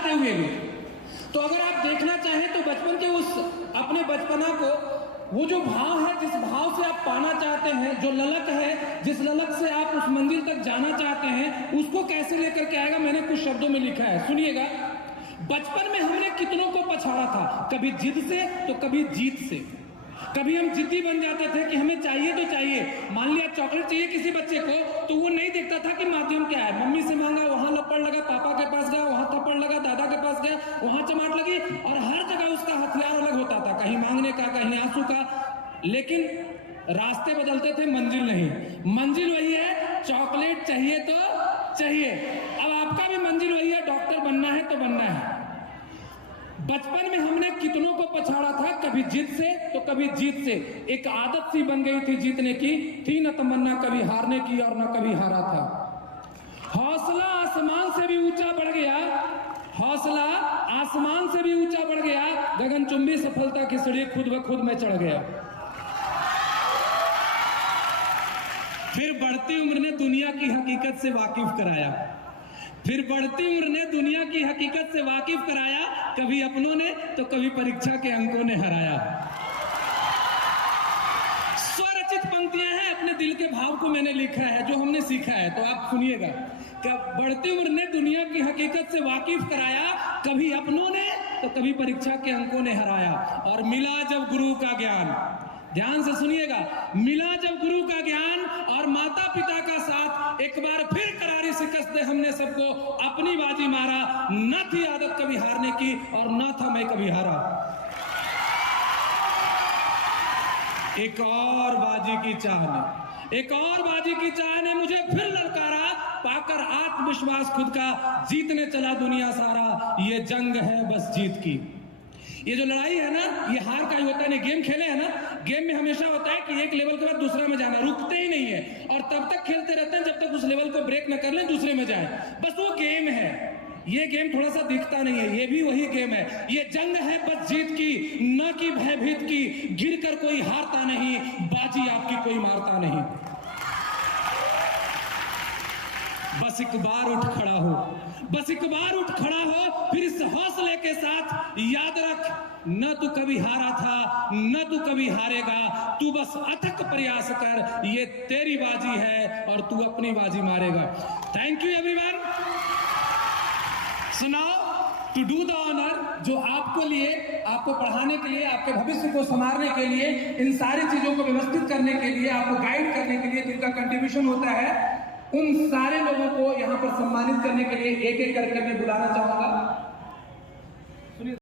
चाहते हुए भी। तो अगर आप देखना चाहें तो बचपन के उस अपने बचपना को, वो जो भाव है, जिस भाव से आप पाना चाहते हैं, जो ललक है, जिस ललक से आप उस मंजिल तक जाना चाहते हैं, उसको कैसे लेकर के आएगा। मैंने कुछ शब्दों में लिखा है, सुनिएगा। बचपन में हमने कितनों को पछाड़ा था, कभी जिद से तो कभी जीत से। कभी हम जिद्दी बन जाते थे कि हमें चाहिए तो चाहिए। मान लिया चॉकलेट चाहिए किसी बच्चे को, तो वो नहीं देखता था कि माध्यम क्या है। मम्मी से मांगा, वहां लपड़ लगा, पापा के पास गया, वहां थप्पड़ लगा, दादा के पास गया, वहां चमाट लगी, और हर जगह उसका हथियार अलग होता था, कहीं मांगने का, कहीं आंसू का। लेकिन रास्ते बदलते थे, मंजिल नहीं। मंजिल वही है, चॉकलेट चाहिए तो चाहिए। अब आपका भी मंजिल वही है, डॉक्टर बनना है तो बनना है। बचपन में हमने कितनों को पछाड़ा था, कभी जिद से तो कभी जीत से। एक आदत सी बन गई थी जीतने की, थी न तमन्ना कभी हारने की और न कभी हारा था। हौसला आसमान से भी ऊंचा बढ़ गया, हौसला आसमान से भी ऊंचा बढ़ गया, गगनचुंबी सफलता की सीढ़ी खुद ब खुद में चढ़ गया। फिर बढ़ती उम्र ने दुनिया की हकीकत से वाकिफ कराया, फिर बढ़ती उम्र ने दुनिया की हकीकत से वाकिफ कराया, कभी अपनों ने तो कभी परीक्षा के अंकों ने हराया। स्वरचित पंक्तियां हैं, अपने दिल के भाव को मैंने लिखा है, जो हमने सीखा है, तो आप सुनिएगा। बढ़ती उम्र ने दुनिया की हकीकत से वाकिफ कराया, कभी अपनों ने तो कभी परीक्षा के अंकों ने हराया। और मिला जब गुरु का ज्ञान, ध्यान से सुनिएगा, मिला जब गुरु का ज्ञान और माता पिता का साथ, एक बार फिर करारी शिकस्त दे हमने सबको अपनी बाजी मारा। न थी आदत कभी हारने की और न था मैं कभी हारा। एक और बाजी की चाह ने, एक और बाजी की चाह ने मुझे फिर ललकारा, पाकर आत्मविश्वास खुद का, जीतने चला दुनिया सारा। ये जंग है बस जीत की। ये जो लड़ाई है ना, ये हार का ही होता है। नहीं, गेम खेले हैं ना, गेम में हमेशा होता है कि एक लेवल के बाद दूसरा में जाना, रुकते ही नहीं है, और तब तक खेलते रहते हैं जब तक उस लेवल को ब्रेक न कर लें, दूसरे में जाए। बस वो गेम है। ये गेम थोड़ा सा दिखता नहीं है, ये भी वही गेम है। ये जंग है बस जीत की, न कि भयभीत की। गिरकर कोई हारता नहीं, बाजी आपकी कोई मारता नहीं। बस एक बार उठ खड़ा हो, बस एक बार उठ खड़ा हो, फिर इस हौसले के साथ याद रख, न तू कभी हारा था, न तू कभी हारेगा। तू बस अथक प्रयास कर, ये तेरी बाजी है और तू अपनी बाजी मारेगा। Thank you everyone. सुनाओ, टू डू द ऑनर, जो आपको लिए, आपको पढ़ाने के लिए, आपके भविष्य को संवारने के लिए, इन सारी चीजों को व्यवस्थित करने के लिए, आपको गाइड करने के लिए जिनका कंट्रीब्यूशन होता है, उन सारे लोगों को यहाँ पर सम्मानित करने के लिए एक एक करके मैं बुलाना चाहूंगा।